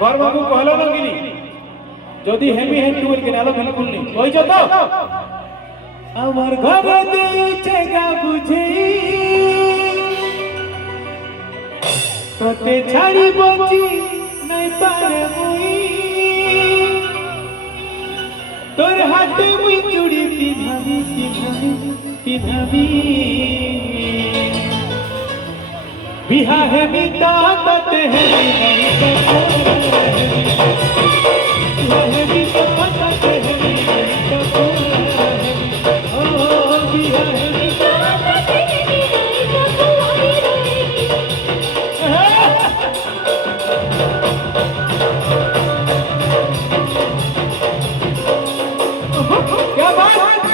बर बाबू कहलो न गिनी जदी हेमी हेड टू के नालो बिल्कुल नहीं कहि जो तो আমার ঘরে দিছে গা বুঝি তোতে ছাড়ি বঞ্চি নাই পারে মুই তোর হাতে মুই চুড়ি পিধাবি পিধাবি পিধাবি বিহা হেমি তা তোতে হেমি নাই তো হেমি তো তোতে হেমি নাই তো क्या बात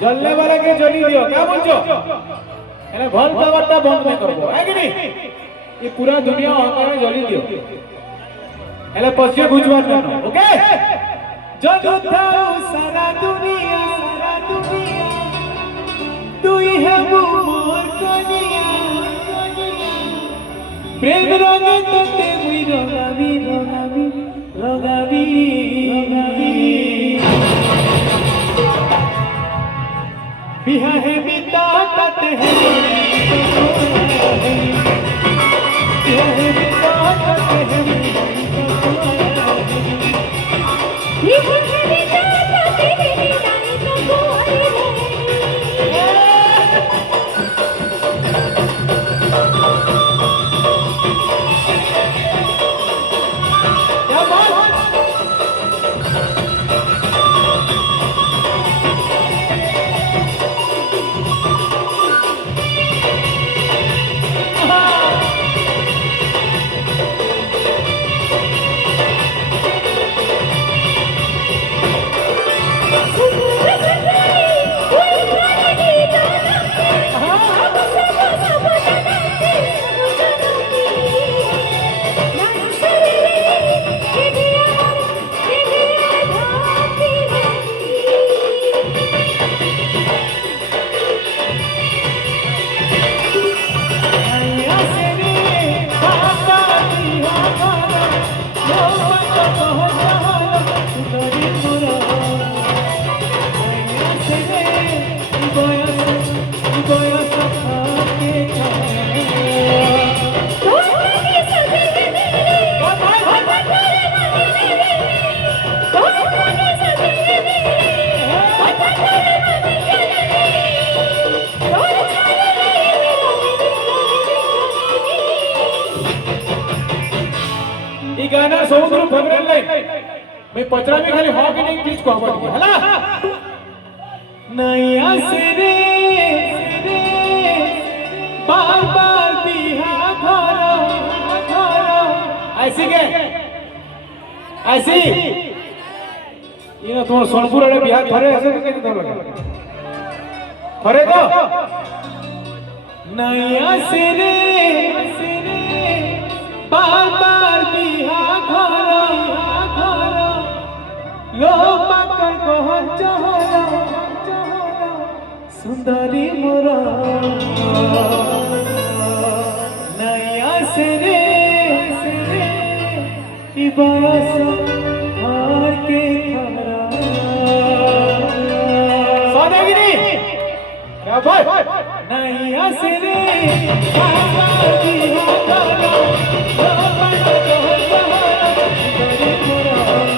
जलने वाले के जली दियो क्या बोलছো এনে ভল খাবারটা বন্ধ না করব है कि नहीं ये पूरा दुनिया हमारे जली दियो এলে পছিয়ে বুঝবার জন্য ওকে जलू थाओ सारा दुनिया তুই হে মোর কনিয়া প্রেম রঙে তোতে মুই রগাবি রগাবি রগাবি রগাবি बिहा है बिता तते है बिहा है बिता तते है बिहा है बिता तते है नाई तो कोई क्या बात मैं पचरा में खाली हो कि नहीं चीज को हबट के हला नैया से रे बार बार बिहा घर ऐसी के ऐसी ये ना तुम्हारा सोनपुर वाले बिहार थरे ऐसे के नहीं थोड़ा थरे को नैया से रे बार बार बिहा घर लो पाकर को चहरा सुंदरी मोरा नैया से रे इबास हार के खरा सोनेगिरी क्या भाई नैया से रे बार बिहा घर लो पाकर को चहरा सुंदरी मोरा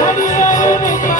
Hare